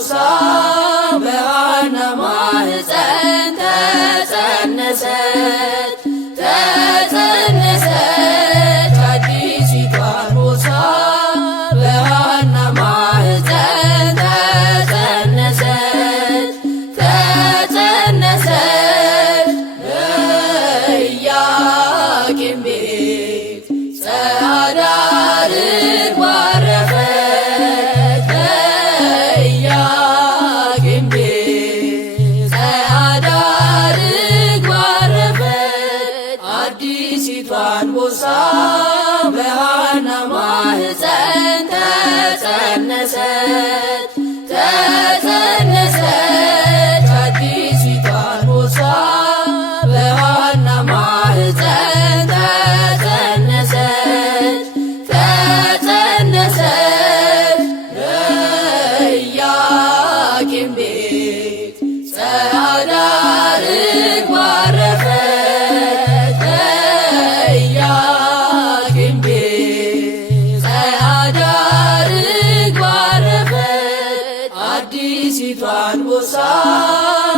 ቦሳ በሐና ማኅፀን ተጸነሰች ተጸነሰች አዲሲቷን ቦሳ በሐና ማኅፀን ተጸነሰች ተጸነሰች በኢያቄም ቤት ጸዓዳ ርግብ አረፈች በኢያቄም ቤት ጸዓዳ ርግብ አረፈች አዲሲቷን ቦሳ በሐና ማኅፀን ተጸነሰች ተጸነሰች አዲሲቷን ቦሳ በሐና ማኅፀን ተጸነሰች ተጸነሰች በኢያቄም ቤት ጸዓዳ ርግብ አረፈች በኢያቄም ቤት ጸዓዳ ርግብ አረፈች አዲሲቷን ቦሳ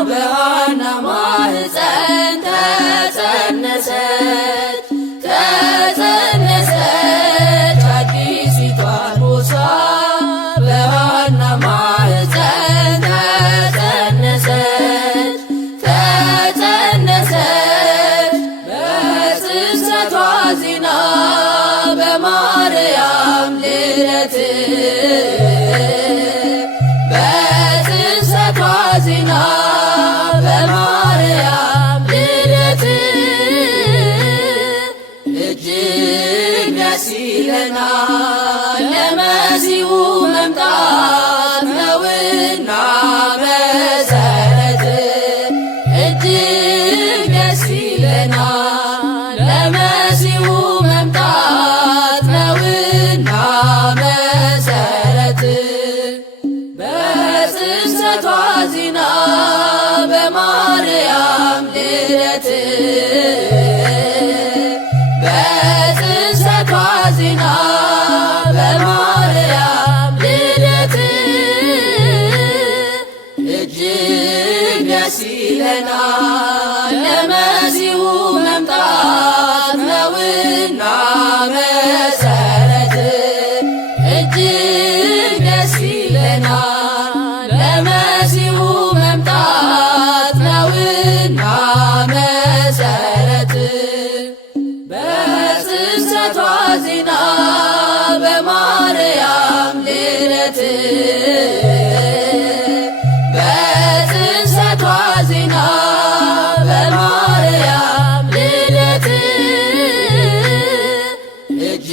በሐና ማኅፀን ተጸነሰች ተጸነሰች አዲሲቷን ቦሳ በሐና ማኅፀን ተጸነሰች ተጸነሰች በጽንሰቷ ዜና በማርያም ልደት በጽንሰቷ ዜና በማርያም ልደት እጅግ ደስ ይለናል ለመሲሁ መምጣት ነውና መሰረት እጅግ ደስ ይለናል ለመሲሁ መምጣት ነውና መሰረት በጽንሰቷ ዜና በማርያም ልደት በጽንሰቷ ዜና በማርያም ልደት እጅግ ደስ ይለናል ለመሲሁ መምጣት ነውና መሰረት እጅግ ደስ ይለናል ለመሲሁ መምጣት ነውና መሰረት በጽንሰቷ ዜና በማርያም ልደት በጽንሰቷ ዜና በማርያም ልደት እጅግ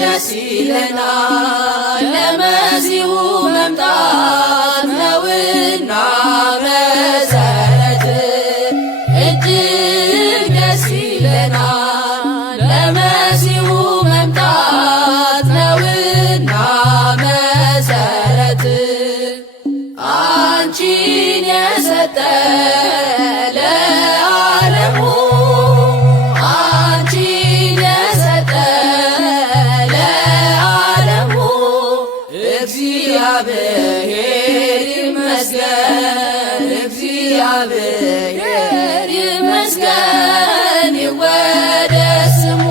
ደስ ይለናል ለመሲሁ መምጣት ነውና መሰረት እጅግ ደስ ይለናል ለመሲሁ መምጣት ነውና መሰረት አንቺን የሰጠ ለዓለሙ አንቺን የሰጠ ለዓለሙ እግዚአብሔር ይመስገን እግዚአብሔር ይመስገን ይወደስ ስሙ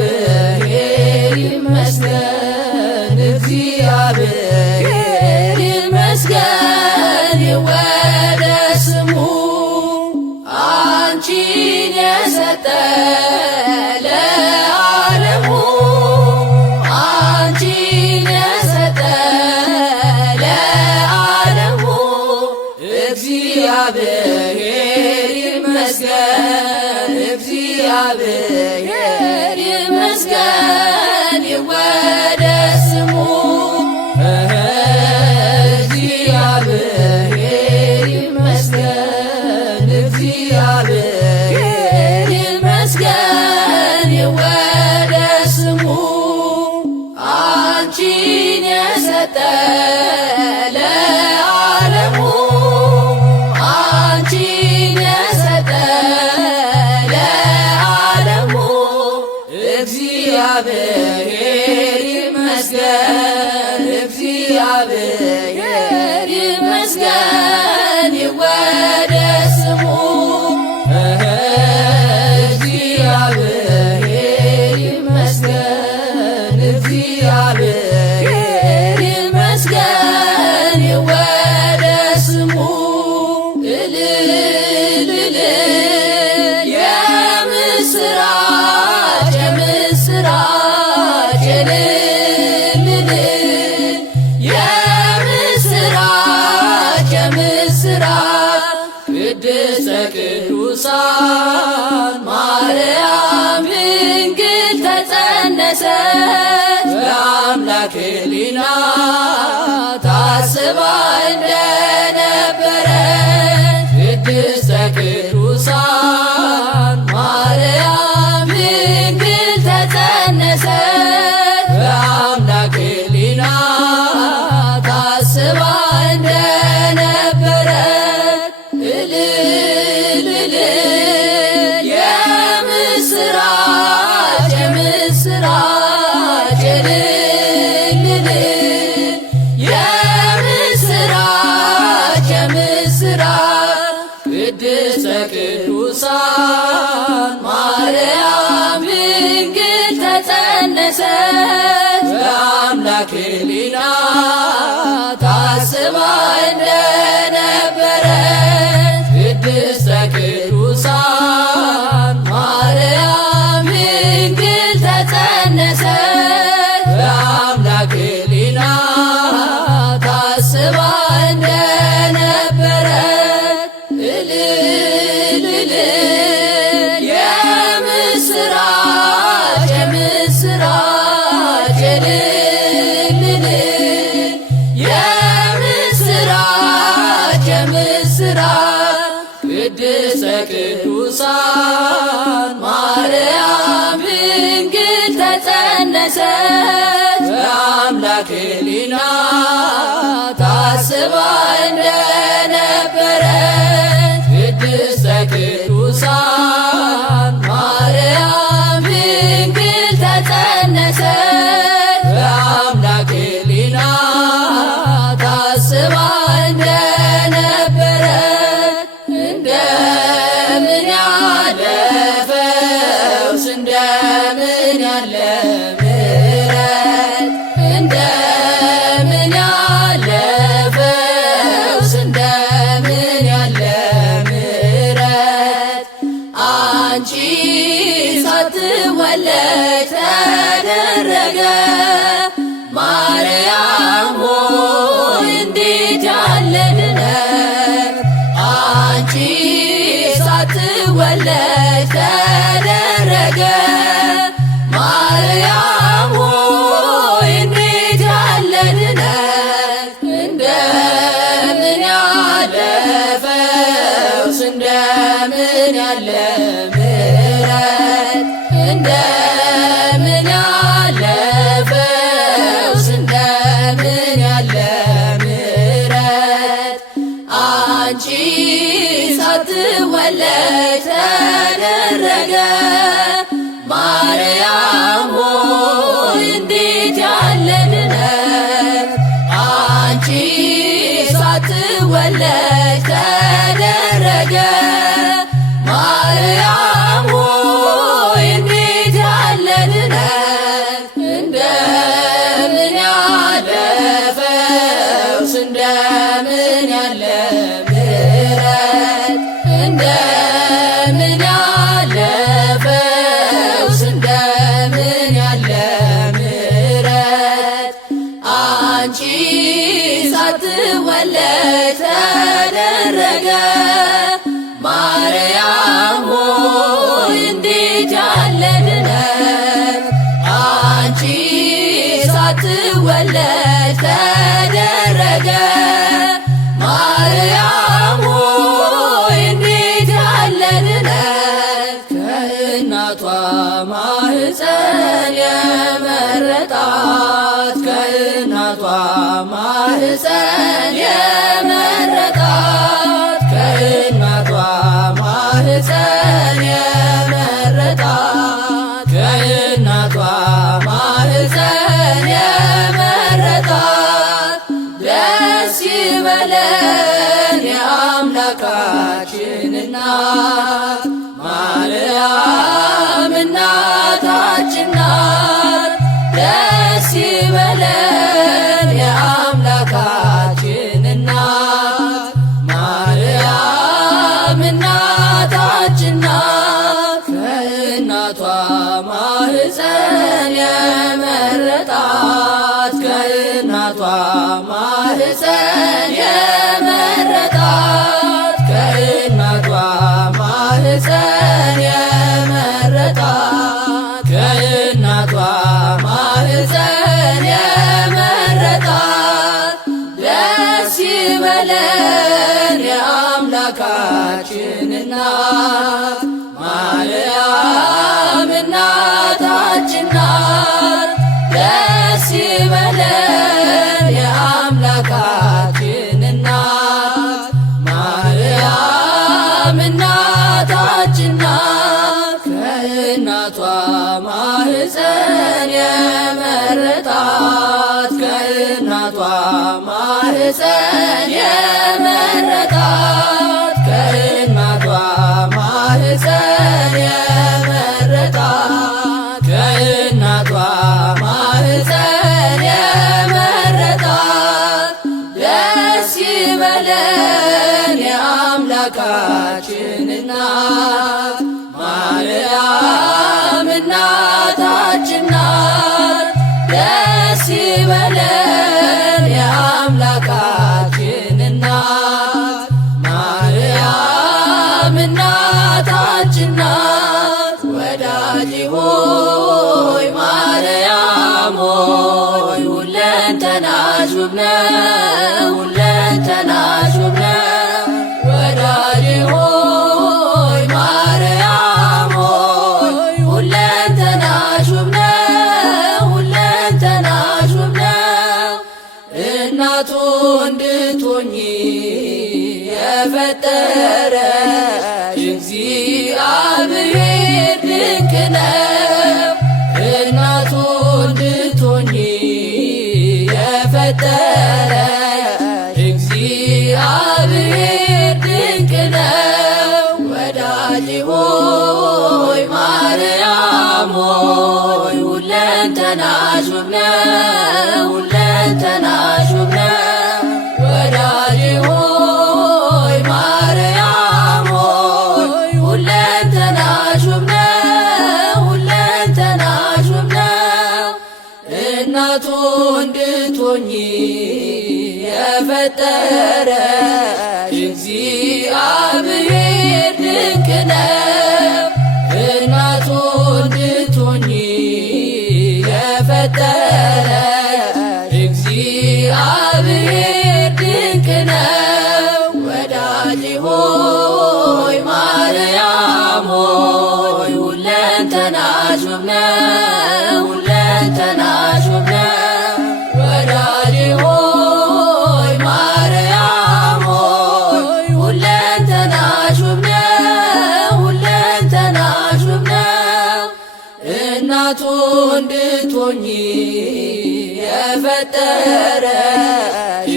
እግዚአብሔር ይመስገን እግዚአብሔር ይመስገን ይወደስ ስሙ አንቺን የሰጠ ለዓለሙ አንቺን የሰጠ ለዓለሙ እግዚአብሔር ይመስገን እግዚአብሔር ይመስገን ይወደስ ስሙ እግዚአብሔር ይመስገን እግዚአብሔር ይመስገን ይወደስ ስሙ አንቺን የሰጠ ለዓለሙ አንቺን የሰጠ ለዓለሙ እግዚአብሔር ይመስገን እግዚአብሔር ይመስገን ይወደስ ስሙ እግዚአብሔር ይመስገን እግዚአብሔር ይመስገን ይወደስ ስሙ እልል እልል የምስራች የምስራች እልል እልል የምስራች የምስራች ቅድስተ ቅዱሳን ማርያም ድንግል ተጸነሰች በአምላክ ሕሊና ታስባ እንደነበረች ቅድስተ ቅዱሳን ማርያም ድንግል ተጸነሰች በአምላክ ሕሊና ታስባ እንደነበረች እልል እልል የምስራች የምስራች እልል እልል የምስራች የምስራች ቅድስተ ቅዱሳን ማርያም ድንግል ተጸነሰች በአምላክ ሕሊና ታስባ እንደነበረች ቅድስተ ቅዱሳን ማርያም ድንግል ተጸነሰች በአምላክ ሕሊና ታስባ እንደነበረች እልል እልል የምስራች የምስራች እልል እልል የምስራች የምስራች ቅድስተ ቅዱሳን ማርያም ድንግል ተጸነሰች በአምላክ ሕሊና ታስባ እንደነበረች ቅድስተ ቅዱሳን ማርያም ድንግል ተጸነሰች በአምላክ ሕሊና ታስባ እንደነበረች እንደምን ያለ ፈውስ እንደምን ያለ ምሕረት እንደምን ያለ ፈውስ እንደምን ያለ ምሕረት አንቺ ሳትወለድ ተደረገ ማርያም ሆይ እንዴት ያለ ድነት አንቺ ሳትወለድ ተደረገ ማርያም ሆይ እንዴት ያለ ድነት እንደምን ያለ ፈውስ እንደምን ያለ ምሕረት እንደምን ያለ ፈውስ እንደምን ያለ ምሕረት አንቺ ሳትወለድ ተደረገ ማርያም ሆይ እንዴት ያለ ድነት አንቺ ሳትወለድ ተደረገ ማርያም ሆይ እንዴት ያለ ድነት እንደምን ያለ ፈውስ እንደምን ያለ ምሕረት እንደምን ያለ ፈውስ እንደምን ያለ ምሕረት አንቺ ሳትወለድ ተደረገ ማርያም ሆይ እንዴት ያለ ድነት አንቺ ሳትወለድ ተደረገ ማርያም ሆይ እንዴት ያለ ድነት ከእናቷ ማህፀን የመረጣት ከእናቷ ማህፀን የመረጣት ከእናቷ ማህፀን የመረጣት ከእናቷ ማህፀን የመረጣት ማህፀን የመረጣት ከእናቷ ማህፀን የመረጣት ከእናቷ ማህፀን የመረጣት ከእናቷ ማህፀን የመረጣት ደስ ይበለን የአምላካችን እናት ማርያም እናታችን ናት። ደስ ይበለን የአምላካችን እናት ማርያም እናታችን ናት። ከእናቷ ማህፀን የመረጣት ከእናቷ ማህፀን የመረጣት ከእናቷ ማህፀን የመረጣት ከእናቷ ማህፀን የመረጣት ደስ ይበለን የአምላካችን እናት ማርያም እናታችን ናት። ደስ ይበለን የአምላካችን እናት ማርያም እናታችን ናት። ወዳጅ ሆይ ማርያም ሆይ ሁለንተናሽ ውብ ነው፣ ሁለንተናሽ ውብ ነው። ወዳጅ ሆይ ማርያም ሆይ ሁለንተናሽ ውብ ነው፣ ሁለንተናሽ ውብ ነው። እናቱ እንድትሆኚ የፈጠረሽ እግዚአብሔር ድንቅ ነው። እናቱ እንድትሆኚ የፈጠረሽ እግዚአብሔር ድንቅ ነው። ወዳጅ ሆይ ማርያም ሆይ ሁለንተናሽ ውብ ነው፣ ሁለንተናሽ ውብ ነው። ወዳጅ ሆይ ማርያም ሆይ ሁለንተናሽ ውብ ነው፣ ሁለንተናሽ ውብ ነው። እናቱ እንድትሆኚ የፈጠረሽ እግዚአብሔር ድንቅ ነው። እናቱ እንድትሆኚ የፈጠረሽ እግዚአብሔር ድንቅ ነው። ወዳጅ ሆይ ማርያም ሆይ ሁለንተናሽ ውብ ነው፣ ሁለንተናሽ ውብ ነው። ወዳጅ ሆይ ማርያም ሆይ ሁለንተናሽ ውብ ነው፣ ሁለንተናሽ ውብ ነው። እናቱ እንድትሆኚ የፈጠረሽ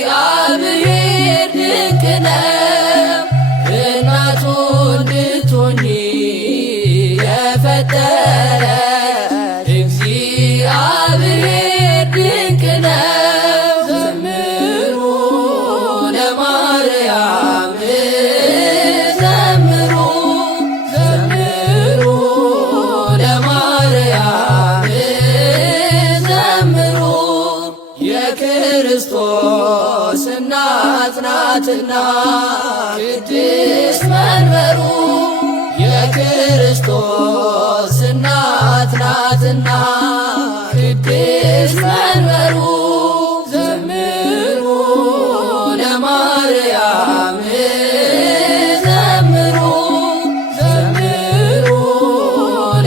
እግዚአብሔር ድንቅ ነው። እናቱ እንድትሆኚ የፈጠረሽ እግዚአብሔር ድንቅ ነው። ዘምሩ ለማርያም ዘምሩ፣ ዘምሩ ለማርያም ዘምሩ። የክርስቶስ እናት ናትና ቅድስት መንበሩ። የክርስቶስ እናት ናትና ቅድስት መንበሩ። ዘምሩ ለማርያም ዘምሩ፣ ዘምሩ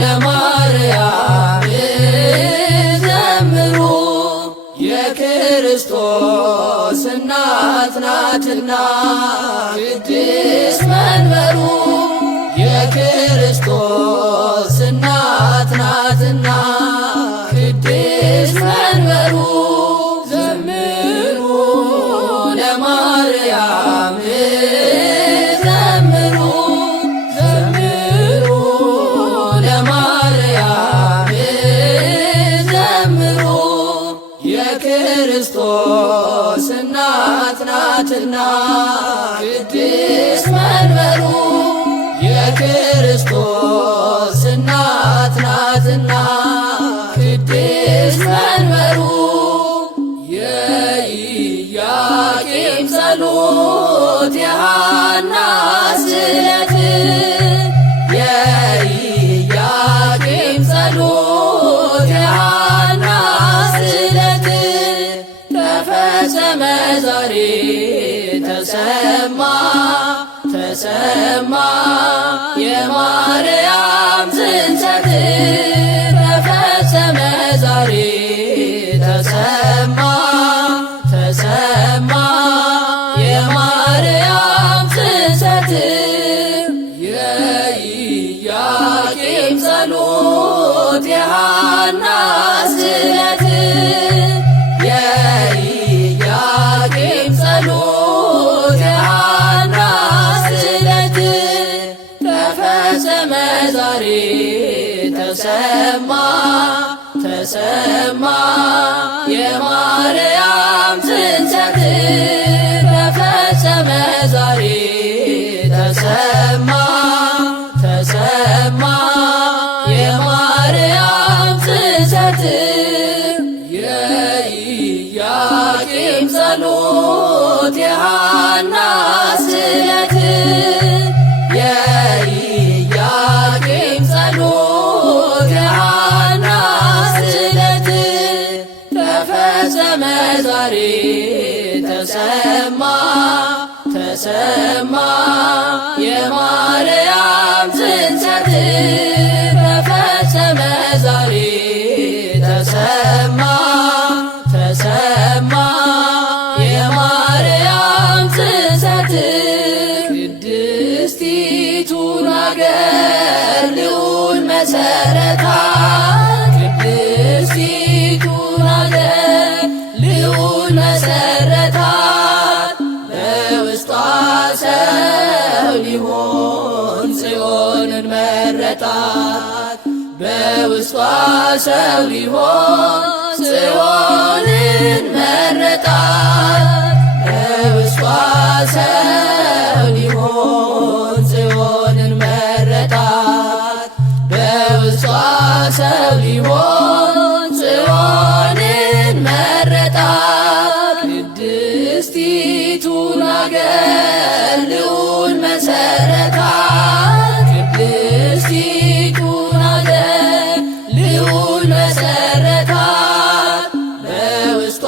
ለማርያም ዘምሩ። የክርስቶስ እናት ናትና ቅድስት መንበሩ። የክርስቶስ እናት ናትና ቅድስት መንበሩ። ዘምሩ ለማርያም ዘምሩ፣ ዘምሩ ለማርያም ዘምሩ። የክርስቶስ እናት ናትና ቅድስት መንበሩ። የክርስቶስ እናት እናት ናትና ቅድስት መንበሩ የኢያቄም ጸሎት የሐና ስዕለት የኢያቄም ጸሎት የሐና ስዕለት ተፈጸመ ዛሬ ተሰማ ተሰማ የማርያም ጽንሰት ተፈጸመ ዛሬ ተሰማ ተሰማ የማርያም ጽንሰት የኢያቄም ጸሎት የሐና ስዕለት የኢያቄም ጸሎት የሐና ስዕለት ተፈጸመ ዛሬ ተሰማ ተሰማ የማርያም ጽንሰት ተፈጸመ ዛሬ ተሰማ ተሰማ የማርያም ጽንሰት የኢያቄም ጸሎት የሐና ስዕለት የኢያቄም ጸሎት የሐና ስዕለት ተፈጸመ ዛሬ ተሰማ ተሰማ የማርያም ጽንሰት ተፈጸመ ዛሬ ተሰማ ተሰማ የማርያም ጽንሰት ቅድስቲቱን አገር ልዑል መሰረታት ቅድስቲቱን አገር ልዑል መሰረታት በውስጧ ሰው ሊሆን ጽዮንን መረጣት በውስጧ ሰው ሊሆን ጽዮንን መረጣት በውስጧ ሰው ሊሆን ጽዮንን መረጣት በውስጧ ሰው ሊሆን ጽዮንን መረጣት ቅድስቲቱን አገር ልዑል መሰረታት ቅድስቲቱን አገር ልዑል መሰረታት በውስጧ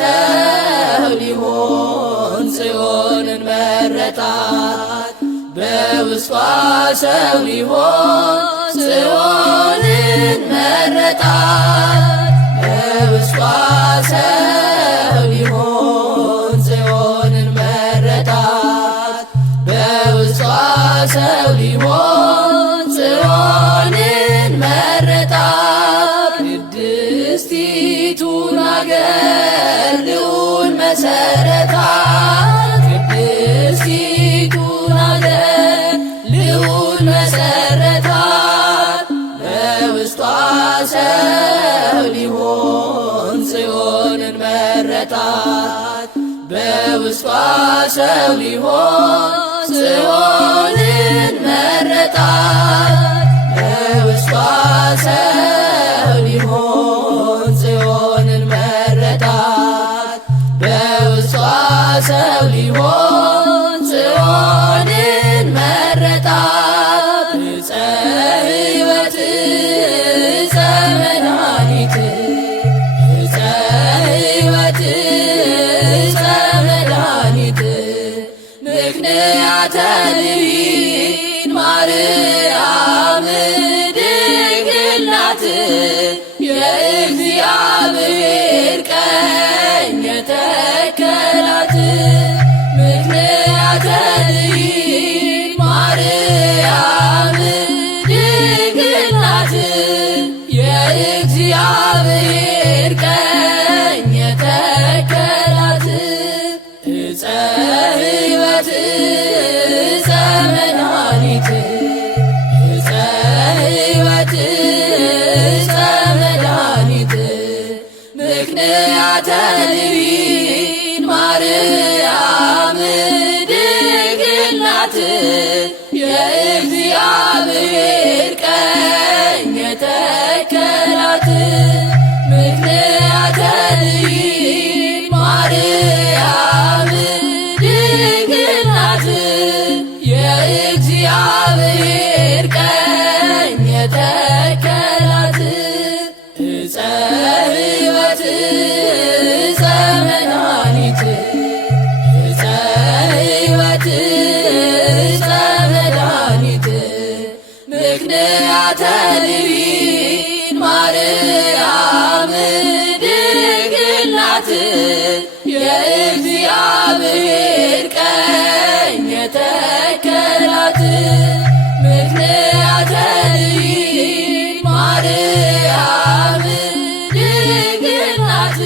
ሰው ሊሆን ጽዮንን መረጣት በውስጧ ሰው ሊሆን ጽዮንን መረጣት በውስጧ ሰው ሊሆን ጽዮንን መረጣት በውስጧ ሰው ሊሆን ጽዮንን መረጣት ቅድስቲቱን አገር ልዑል መሰረታት ቅድስቲቱን አገር ልዑል መሰረታት በውስጧ ሰው ሊሆን ጽዮንን መረጣት በውስጧ ሰው ሊሆን ጽዮንን መረጣት በውስጧ ሰው ሊሆን ጽዮንን መረጣት በውስጧ ሰው ሊሆን ጽዮንን መረጣት ዕፀ ሕይወት ዕፀ መድኃኒት ዕፀ ሕይወት ዕፀ መድኃኒት ምክንያተ ልዒል ማርያም ድንግል ናት የእግዚአብሔር ቀኝ የተከላት ምክንያተ ልዒል ማርያም ድንግል ናት የእግዚአብሔር ቀኝ የተከላት ዕፀ ሕይወት ዕፀ መድኃኒት ዕፀ ሕይወት ዕፀ መድኃኒት ምክንያተ ልዒል ማርያም ድንግል ናት የእግዚአብሔር ቀኝ ተከላት ምክንያተ ልይን ማርያም ድንግል ናት። የእግዚአብሔር ቀኝ የተከላት ዕፀ ሕይወት ዕፀ መድኃኒት ዕፀ ሕይወት ዕፀ መድኃኒት ምክንያተ ልይን ማርያም ድንግል ናት። የእግዚአብሔር ቀኝ የተከላት ምክንያተ ልይን ማርያም ድንግል ናት።